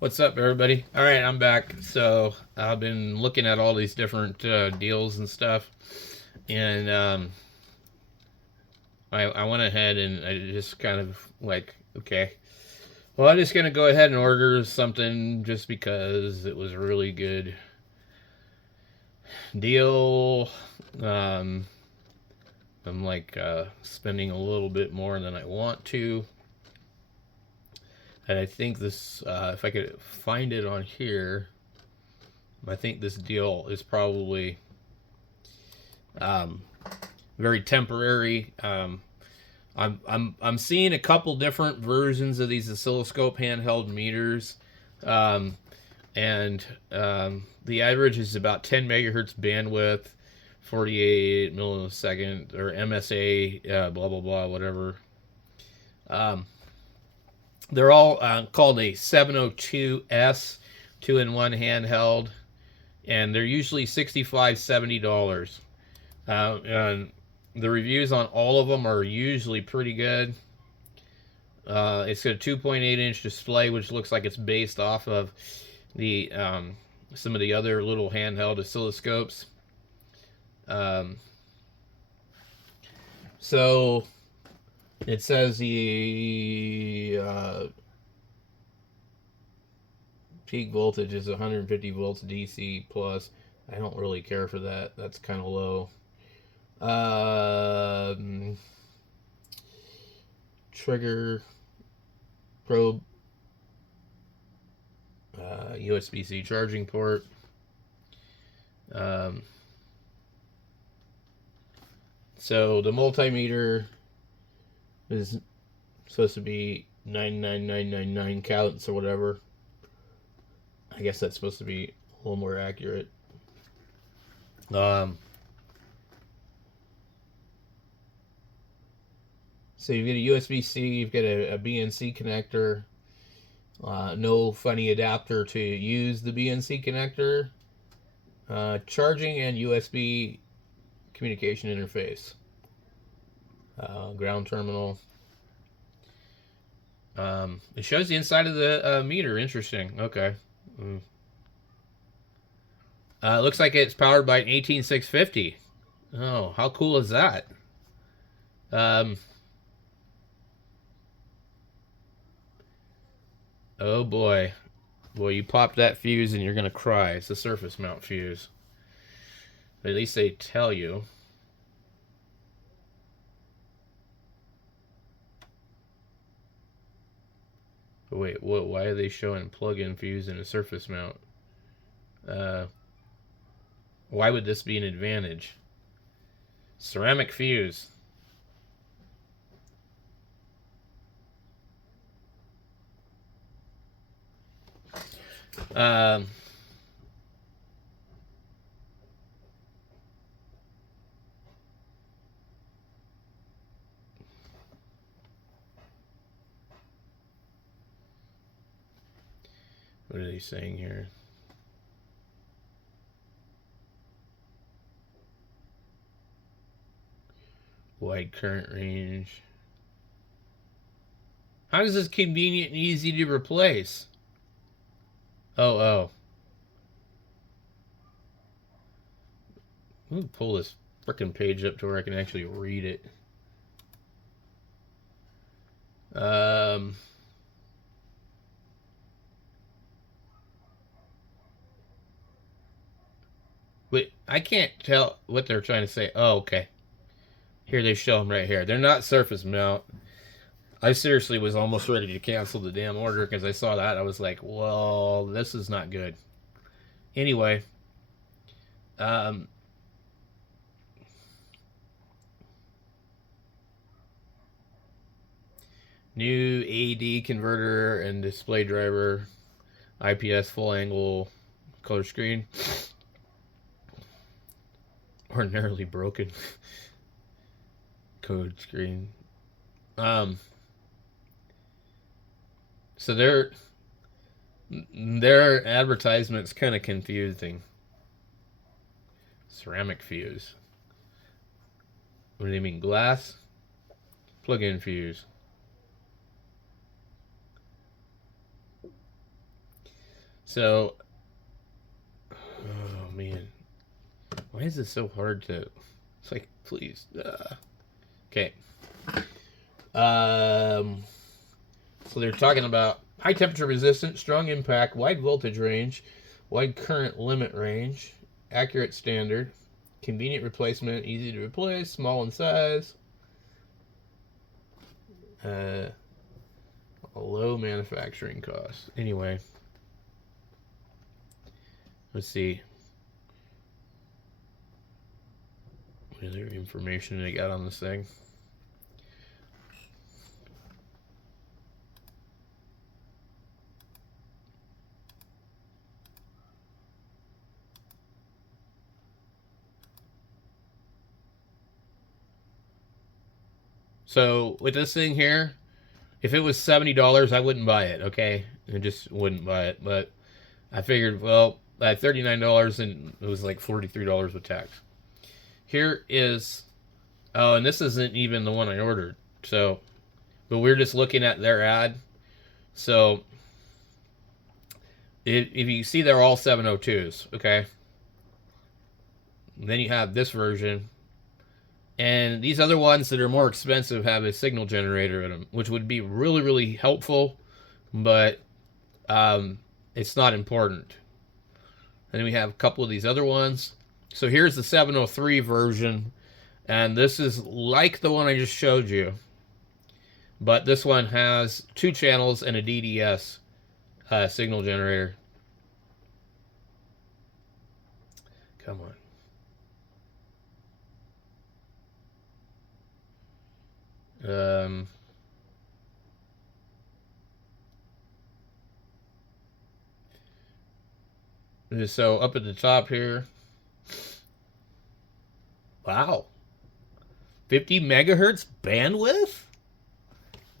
What's up, everybody? All right, I'm back. So I've been looking at all these different deals and stuff, and I went ahead and I just kind of like, okay, well, I'm just gonna go ahead and order something just because it was a really good deal. Um, I'm like spending a little bit more than I want to, and I think this, if I could find it on here, I think this deal is probably um, very temporary. I'm seeing a couple different versions of these oscilloscope handheld meters, um, and the average is about 10 megahertz bandwidth, 48 millisecond or MSA, blah blah blah, whatever. Um, they're all called a 702S, 2-in-1 handheld, and they're usually $65-$70. And the reviews on all of them are usually pretty good. It's got a 2.8-inch display, which looks like it's based off of the some of the other little handheld oscilloscopes. Um, so it says the peak voltage is 150 volts DC plus. I don't really care for that. That's kind of low. Trigger probe, USB-C charging port. Um, so the multimeter is supposed to be 99999 counts or whatever. I guess that's supposed to be a little more accurate. So you've got a USB-C, you've got a BNC connector, no funny adapter to use the BNC connector, charging and USB communication interface, ground terminal. It shows the inside of the meter. Interesting. Okay. Mm. It looks like it's powered by an 18650. Oh, how cool is that? Um, oh boy. Boy, you pop that fuse and you're going to cry. It's a surface mount fuse. At least they tell you. But wait, what? Why are they showing plug-in fuse and a surface mount? Uh, why would this be an advantage? Ceramic fuse. Um, what are they saying here? Wide current range. How is this convenient and easy to replace? Oh, oh. Let me pull this frickin' page up to where I can actually read it. Um, wait, I can't tell what they're trying to say. Oh, okay. Here they show them right here. They're not surface mount. I seriously was almost ready to cancel the damn order because I saw that. I was like, well, this is not good. Anyway, um, new AD converter and display driver, IPS full angle color screen. Ordinarily broken code screen. Um, so their advertisement's kind of confusing. Ceramic fuse. What do they mean? Glass? Plug-in fuse. So, oh man, why is this so hard to? It's like, please. Okay. So they're talking about high temperature resistant, strong impact, wide voltage range, wide current limit range, accurate standard, convenient replacement, easy to replace, small in size, a low manufacturing cost. Anyway, let's see. What other information they got on this thing? So with this thing here, if it was $70, I wouldn't buy it. Okay, I just wouldn't buy it. But I figured, well, at $39, and it was like $43 with tax. Here is, oh, and this isn't even the one I ordered. So, but we're just looking at their ad. So, if you see, they're all 702s. Okay. And then you have this version. And these other ones that are more expensive have a signal generator in them, which would be really, really helpful, but it's not important. And then we have a couple of these other ones. So here's the 703 version, and this is like the one I just showed you, but this one has 2 channels and a DDS signal generator. Come on. So up at the top here, wow, 50 megahertz bandwidth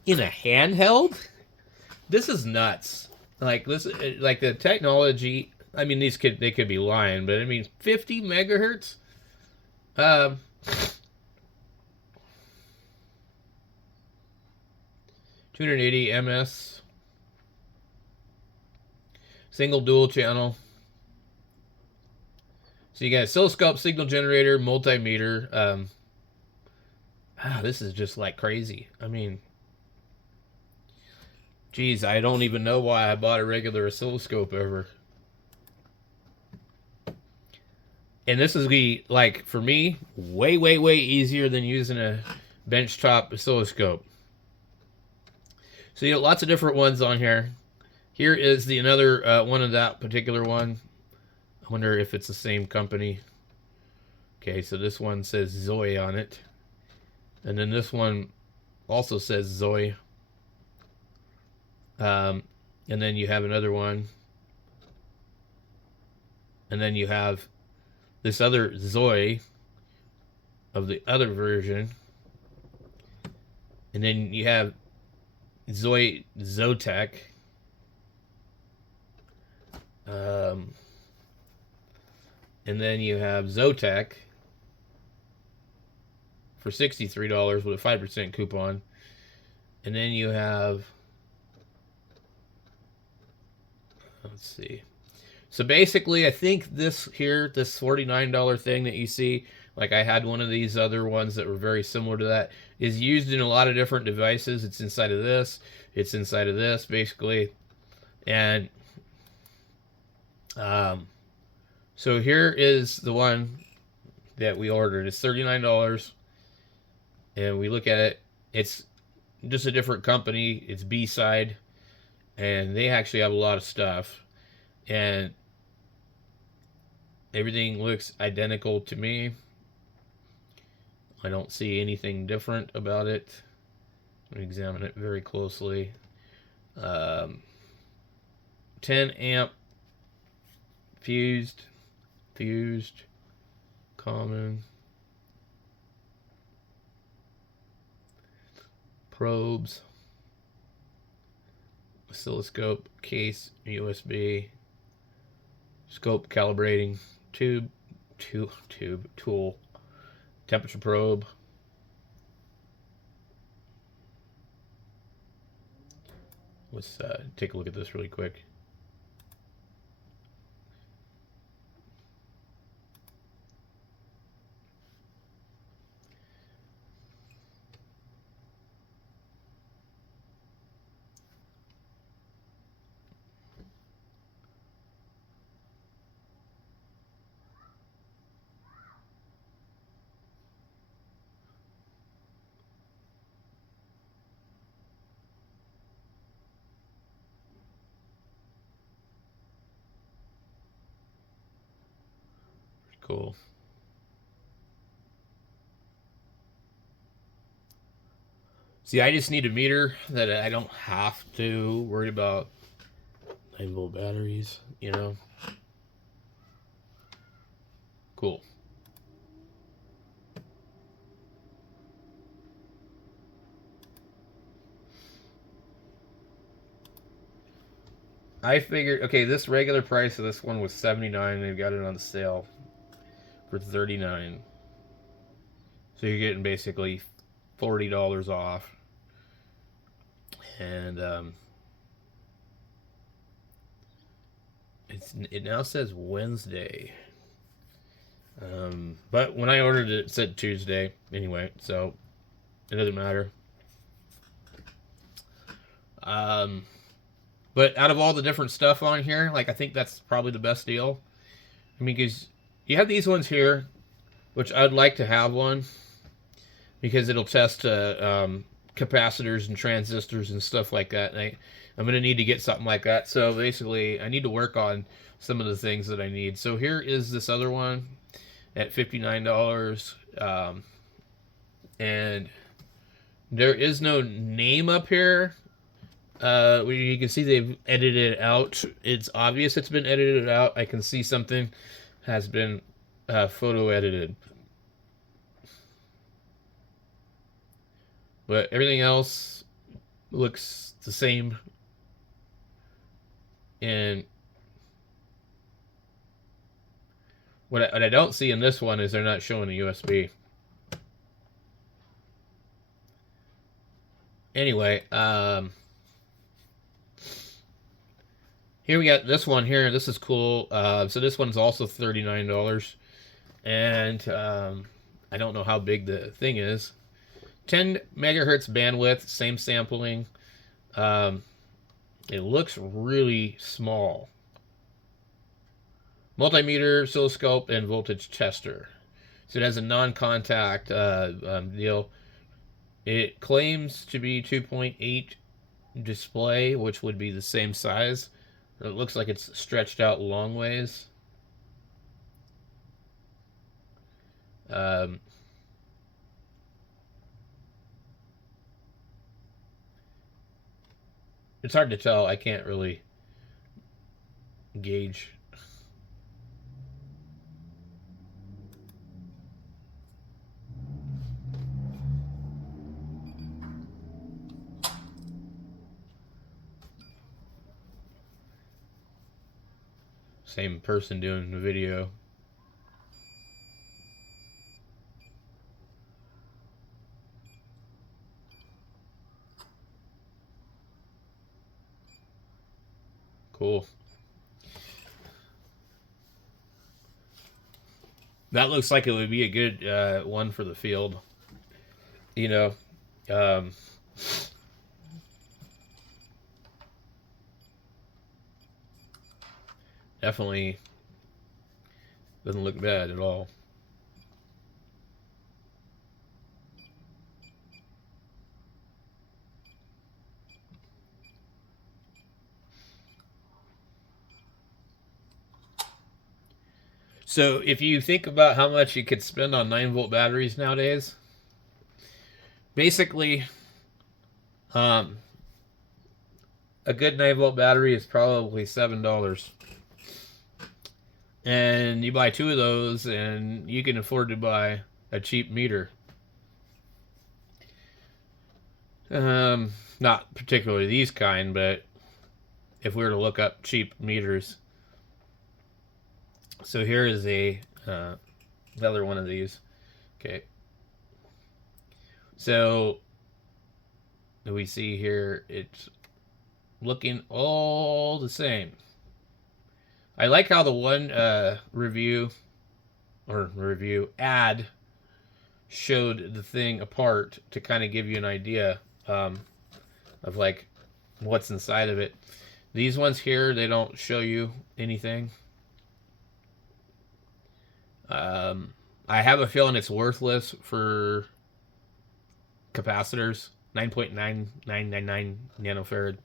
in a handheld. This is nuts. Like this, like the technology. I mean, they could be lying, but I mean, 50 megahertz. 280 ms, single dual channel. So you got oscilloscope, signal generator, multimeter. This is just like crazy. I mean, geez, I don't even know why I bought a regular oscilloscope ever. And this is be like, for me, way, way, way easier than using a benchtop oscilloscope. So you have lots of different ones on here. Here is the another one of that particular one. I wonder if it's the same company. Okay, so this one says Zoe on it. And then this one also says Zoe. And then you have another one. And then you have this other Zoe of the other version. And then you have Zoe Zotac. And then you have Zotac for $63 with a 5% coupon. And then you have, let's see. So basically, I think this here, this $49 thing that you see, like I had one of these other ones that were very similar to that, is used in a lot of different devices. It's inside of this. It's inside of this, basically. And so here is the one that we ordered. It's $39. And we look at it. It's just a different company. It's BSIDE. And they actually have a lot of stuff. And everything looks identical to me. I don't see anything different about it. I'm going to examine it very closely. 10 amp fused, common, probes, oscilloscope, case, USB, scope calibrating, tube, tool, temperature probe. Let's take a look at this really quick. Cool. See, I just need a meter that I don't have to worry about 9-volt batteries, you know. Cool. I figured, okay, this regular price of this one was $79. They've got it on sale for $39. So you're getting basically $40 off. And it now says Wednesday. But when I ordered it, it said Tuesday anyway, so it doesn't matter. But out of all the different stuff on here, like, I think that's probably the best deal. I mean, because you have these ones here, which I'd like to have one, because it'll test capacitors and transistors and stuff like that. And I'm going to need to get something like that. So basically, I need to work on some of the things that I need. So here is this other one at $59. And there is no name up here. You can see they've edited it out. It's obvious it's been edited out. I can see something has been photo edited. But everything else looks the same. And what I don't see in this one is they're not showing a USB. Anyway, here we got this one here. This is cool. So this one's also $39. And I don't know how big the thing is. 10 megahertz bandwidth, same sampling. It looks really small. Multimeter, oscilloscope, and voltage tester. So it has a non-contact deal. It claims to be 2.8 display, which would be the same size. It looks like it's stretched out long ways. It's hard to tell. I can't really gauge. Same person doing the video. Cool. That looks like it would be a good one for the field. You know, definitely doesn't look bad at all. So if you think about how much you could spend on 9-volt batteries nowadays, basically, a good 9-volt battery is probably $7. And you buy 2 of those, and you can afford to buy a cheap meter. Not particularly these kind, but if we were to look up cheap meters. So here is another one of these. Okay. So we see here it's looking all the same. I like how the one review ad showed the thing apart to kind of give you an idea of like what's inside of it. These ones here, they don't show you anything. I have a feeling it's worthless for capacitors. 9.9999 nanofarad.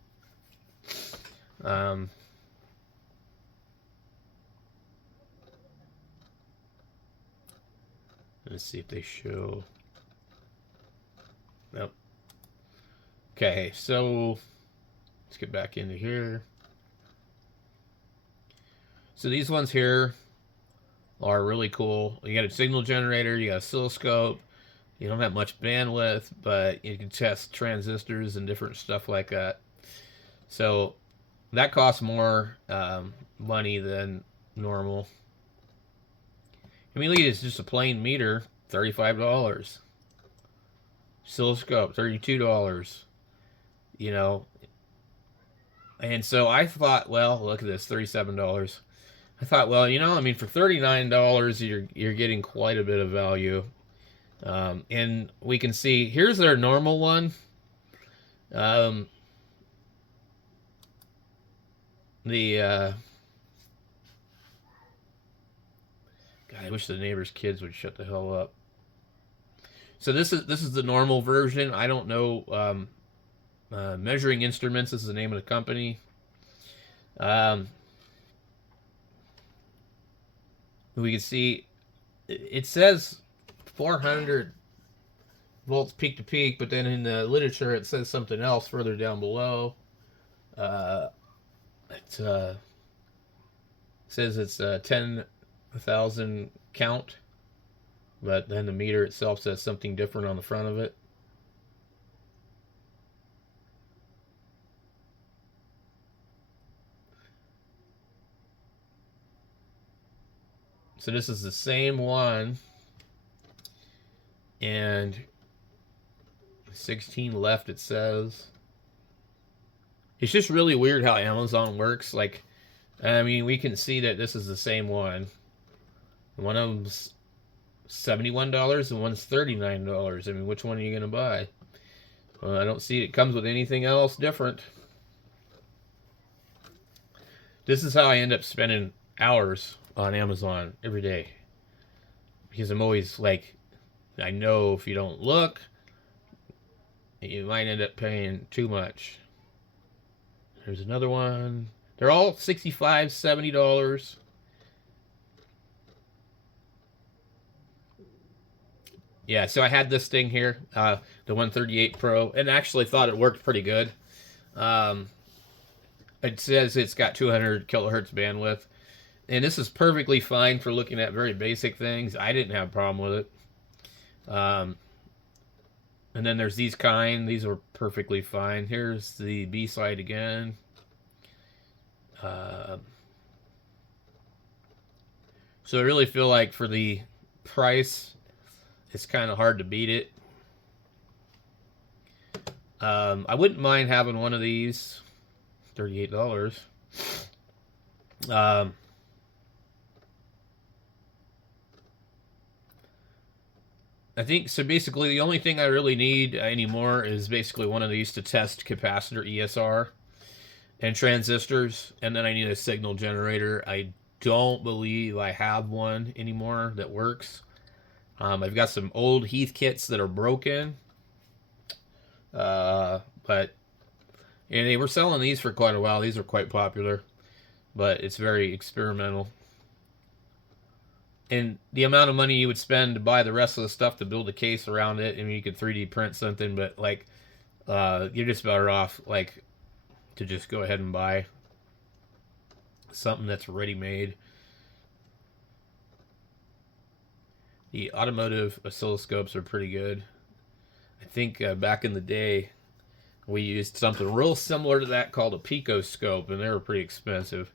Let's see if they show. Nope. Okay, so let's get back into here. So these ones here are really cool. You got a signal generator, you got an oscilloscope. You don't have much bandwidth, but you can test transistors and different stuff like that. So that costs more money than normal. I mean, look at this, just a plain meter, $35. Oscilloscope, $32. You know, and so I thought, well, look at this, $37. I thought, well, you know, I mean, for $39, you're getting quite a bit of value. And we can see, here's their normal one. God, I wish the neighbors' kids would shut the hell up. So this is the normal version. I don't know. Measuring Instruments is the name of the company. We can see it says 400 volts peak to peak, but then in the literature it says something else further down below. It says it's 10,000 count, but then the meter itself says something different on the front of it. So this is the same one, and 16 left it says. It's just really weird how Amazon works. Like, I mean, we can see that this is the same one. One of them's $71 and one's $39. I mean, which one are you going to buy? Well, I don't see it comes with anything else different. This is how I end up spending hours on Amazon every day. Because I'm always like, I know if you don't look, you might end up paying too much. There's another one. They're all $65, $70. Yeah, so I had this thing here, the 138 Pro, and actually thought it worked pretty good. It says it's got 200 kilohertz bandwidth, and this is perfectly fine for looking at very basic things. I didn't have a problem with it. And then there's these kind. These are perfectly fine. Here's the BSIDE again. So I really feel like for the price, it's kind of hard to beat it. I wouldn't mind having one of these. $38. I think, so basically the only thing I really need anymore is basically one of these to test capacitor ESR and transistors, and then I need a signal generator. I don't believe I have one anymore that works. I've got some old Heath kits that are broken, but and they were selling these for quite a while. These are quite popular, but it's very experimental. And the amount of money you would spend to buy the rest of the stuff to build a case around it, I mean, you could 3D print something, but like, you're just better off like to just go ahead and buy something that's ready-made. The automotive oscilloscopes are pretty good. I think back in the day, we used something real similar to that called a picoscope, and they were pretty expensive.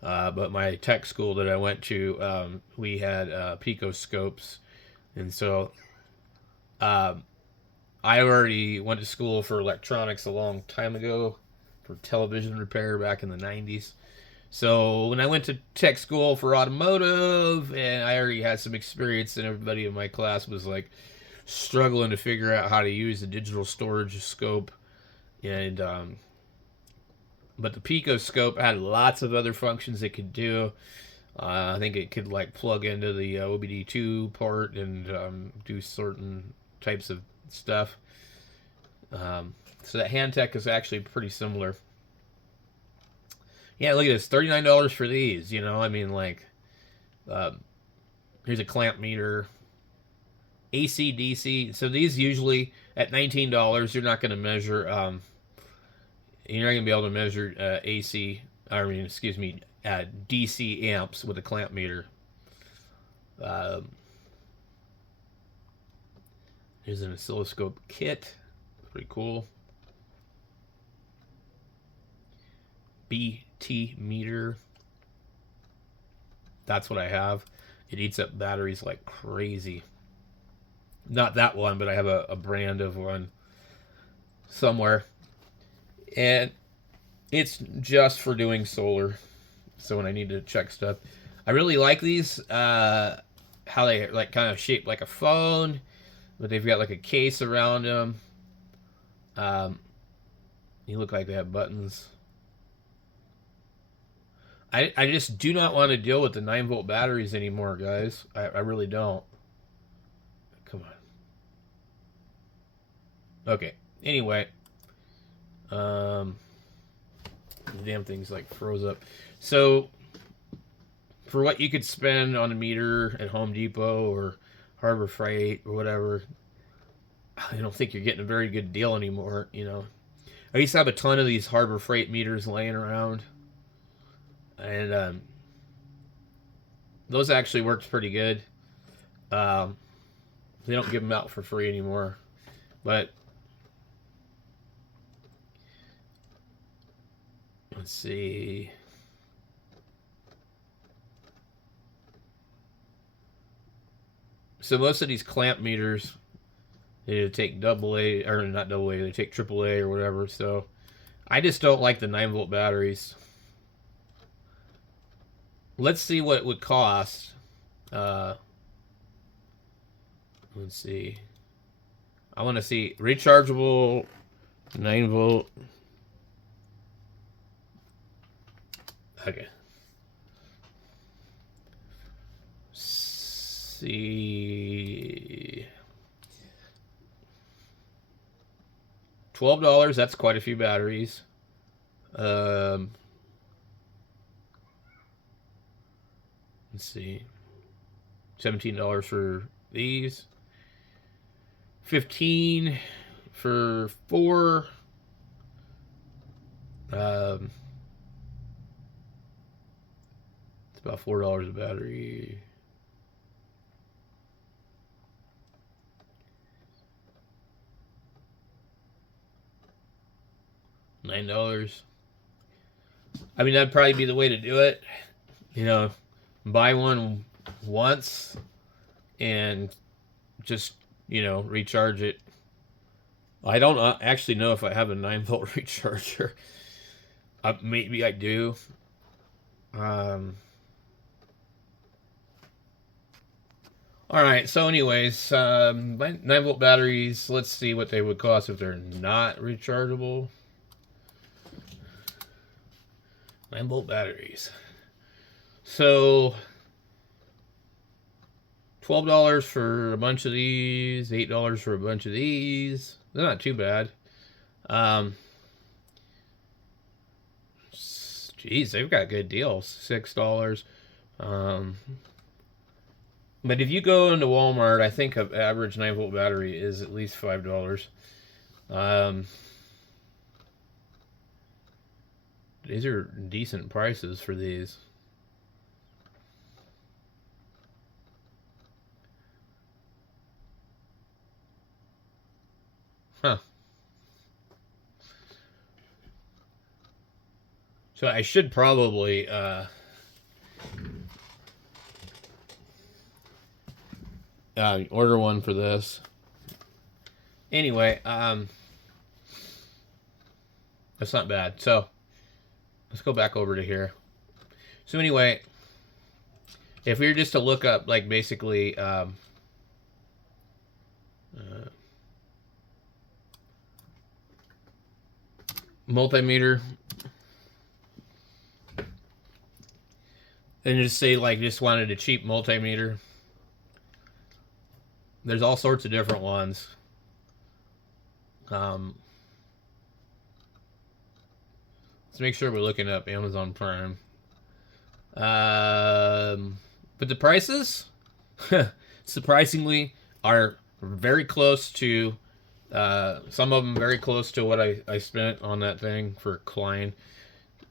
But my tech school that I went to, we had picoscopes, and so I already went to school for electronics a long time ago, for television repair back in the 90s. So when I went to tech school for automotive, and I already had some experience, and everybody in my class was like struggling to figure out how to use a digital storage scope, and but the picoscope had lots of other functions it could do. I think it could like plug into the OBD2 port and do certain types of stuff. So that Handtech is actually pretty similar. Yeah, look at this, $39 for these. You know, I mean, like, here's a clamp meter. AC, DC. So these usually at $19, you're not going to measure. You're not going to be able to measure AC. I mean, excuse me, DC amps with a clamp meter. Here's an oscilloscope kit. Pretty cool. BT meter. That's what I have. It eats up batteries like crazy. Not that one, but I have a brand of one somewhere. And it's just for doing solar. So when I need to check stuff. I really like these. How they like kind of shaped like a phone. But they've got like a case around them. You look like they have buttons. I just do not want to deal with the 9-volt batteries anymore, guys. I really don't. Come on. Okay. Anyway. The damn thing's like froze up. So, for what you could spend on a meter at Home Depot or Harbor Freight or whatever, I don't think you're getting a very good deal anymore, you know. I used to have a ton of these Harbor Freight meters laying around. And those actually worked pretty good. They don't give them out for free anymore. But let's see. So most of these clamp meters, they take AA, or not AA, they take AAA or whatever. So I just don't like the 9-volt batteries. Let's see what it would cost. Let's see. I want to see rechargeable 9-volt. Okay. See. $12. That's quite a few batteries. Let's see. $17 for these. $15 for 4. It's about $4 a battery. $9. I mean, that'd probably be the way to do it. You know, buy one once and just, you know, recharge it. I don't actually know if I have a 9-volt recharger. Maybe I do. Alright, so anyways, 9-volt batteries, let's see what they would cost if they're not rechargeable. 9-volt batteries. So, $12 for a bunch of these, $8 for a bunch of these. They're not too bad. Geez, they've got good deals. $6. But if you go into Walmart, I think an average 9-volt battery is at least $5. These are decent prices for these. Huh. So I should probably order one for this. Anyway, that's not bad. So let's go back over to here. So anyway, if we were just to look up, like, basically multimeter, and just say, like, just wanted a cheap multimeter, there's all sorts of different ones. Let's make sure we're looking up Amazon Prime. But the prices, surprisingly, are very close to, some of them very close to what I spent on that thing for Klein.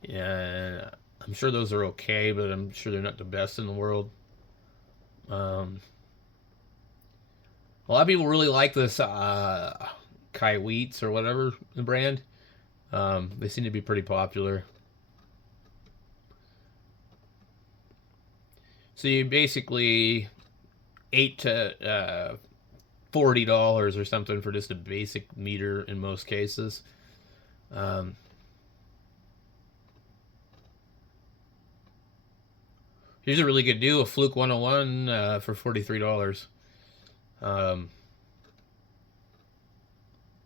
Yeah, I'm sure those are okay, but I'm sure they're not the best in the world. A lot of people really like this Kai Wheats or whatever the brand. They seem to be pretty popular. So you basically $8 to $40 or something for just a basic meter in most cases. Um, Here's a really good deal: a Fluke 101 for $43. Um,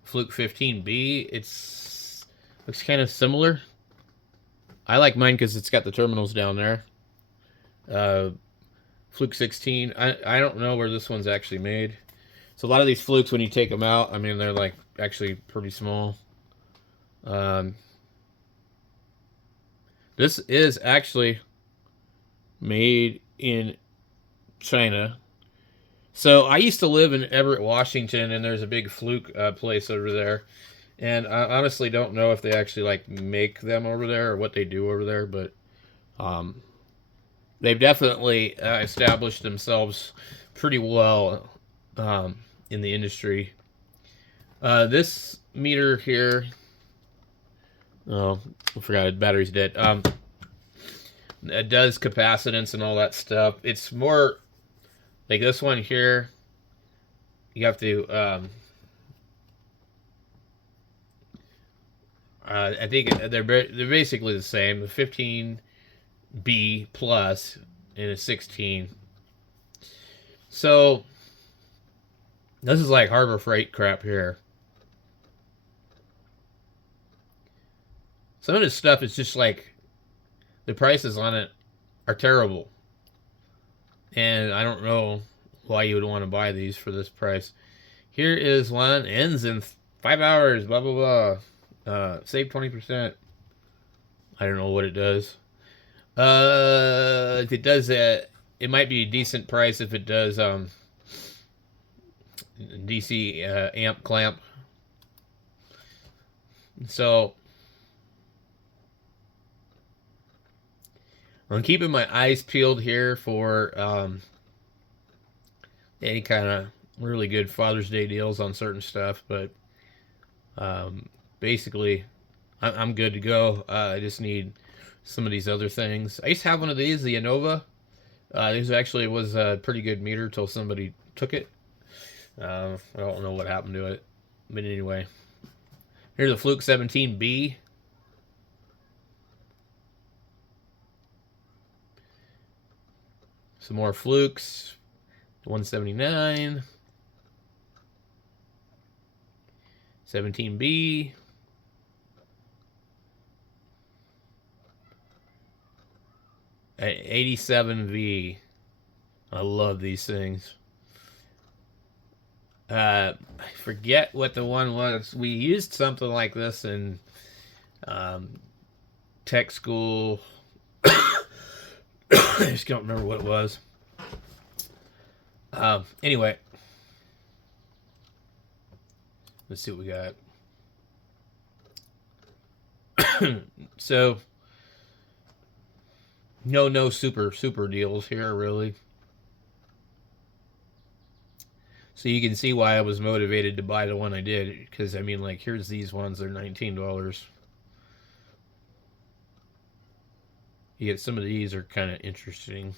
Fluke 15B. It's looks kind of similar. I like mine because it's got the terminals down there. Fluke 16. I don't know where this one's actually made. So a lot of these Flukes, when you take them out, I mean, they're like actually pretty small. This is actually made in China. So I used to live in Everett, Washington, and there's a big Fluke place over there. And I honestly don't know if they actually like make them over there or what they do over there, but um, they've definitely established themselves pretty well in the industry. This meter here, oh, I forgot the battery's dead. It does capacitance and all that stuff. It's more like this one here. You have to, I think they're basically the same. The 15B plus and a 16. So this is like Harbor Freight crap here. Some of this stuff is just like the prices on it are terrible, and I don't know why you would want to buy these for this price. Here is one, ends in 5 hours, blah blah blah. Save 20%. I don't know what it does. If it does that, it might be a decent price if it does DC amp clamp. So I'm keeping my eyes peeled here for any kind of really good Father's Day deals on certain stuff, but basically I'm good to go. I just need some of these other things. I used to have one of these, the Innova. This actually was a pretty good meter till somebody took it. I don't know what happened to it, but anyway, here's a Fluke 17B. Some more Flukes. 179. 17B. 87V. I love these things. I forget what the one was. We used something like this in tech school. I just don't remember what it was. Anyway, let's see what we got. So, no super deals here, really. So you can see why I was motivated to buy the one I did, because I mean, like, here's these ones. They're $19. You get some of these are kind of interesting.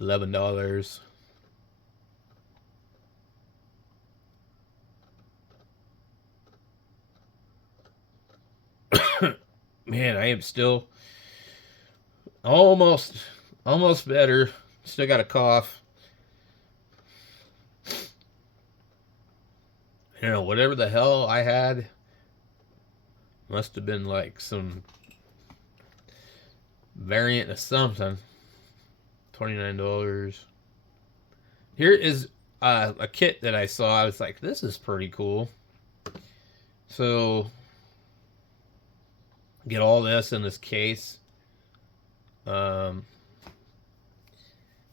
$11. Man, I am still almost better. Still got a cough. You know, whatever the hell I had must have been like some variant of something. $29. Here is a kit that I saw. I was like, this is pretty cool. So get all this in this case.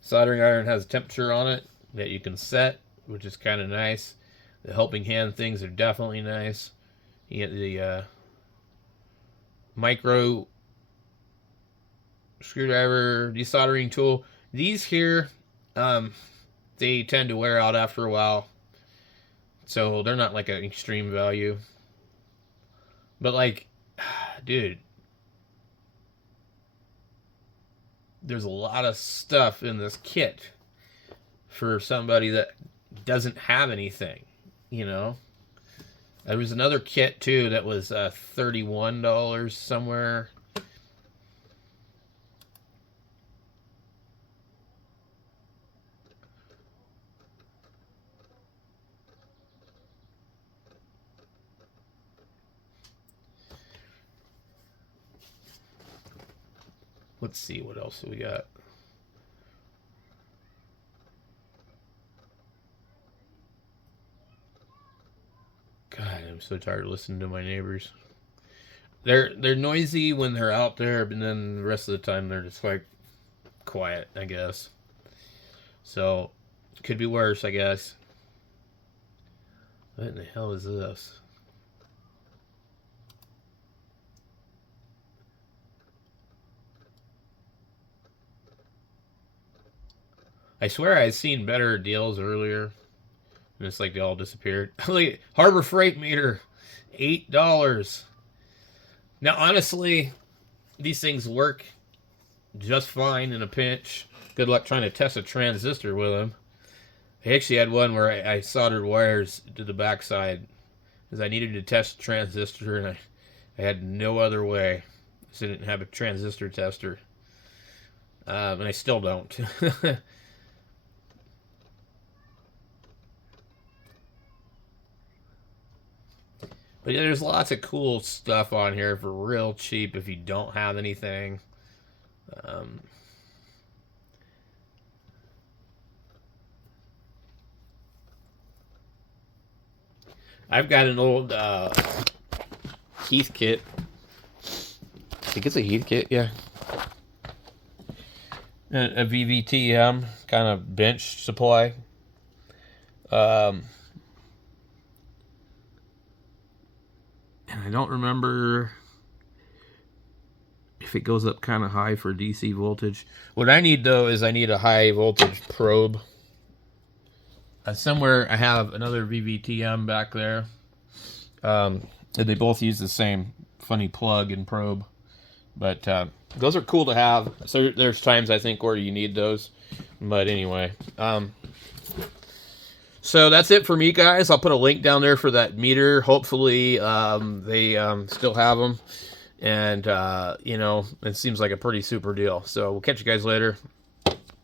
So Soldering iron has a temperature on it that you can set, which is kind of nice. The helping hand things are definitely nice. You get the micro screwdriver desoldering tool. These here, they tend to wear out after a while, so they're not like an extreme value. But like, dude, there's a lot of stuff in this kit for somebody that doesn't have anything, you know. There was another kit too that was $31 somewhere. Let's see what else we got. God, I'm so tired of listening to my neighbors. They're noisy when they're out there, but then the rest of the time they're just like quiet, I guess. So could be worse, I guess. What in the hell is this? I swear I'd seen better deals earlier. And it's like they all disappeared. Harbor Freight meter, $8. Now, honestly, these things work just fine in a pinch. Good luck trying to test a transistor with them. I actually had one where I soldered wires to the backside because I needed to test a transistor, and I had no other way. I didn't have a transistor tester. And I still don't. But yeah, there's lots of cool stuff on here for real cheap if you don't have anything. I've got an old Heath kit. I think it's a Heath kit, yeah. A VVTM kind of bench supply. And I don't remember if it goes up kind of high for DC voltage. What I need, though, is I need a high voltage probe. Somewhere I have another VVTM back there. And they both use the same funny plug and probe. But those are cool to have. So there's times I think where you need those. But anyway. So that's it for me, guys. I'll put a link down there for that meter. Hopefully they still have them. And, you know, it seems like a pretty super deal. So we'll catch you guys later.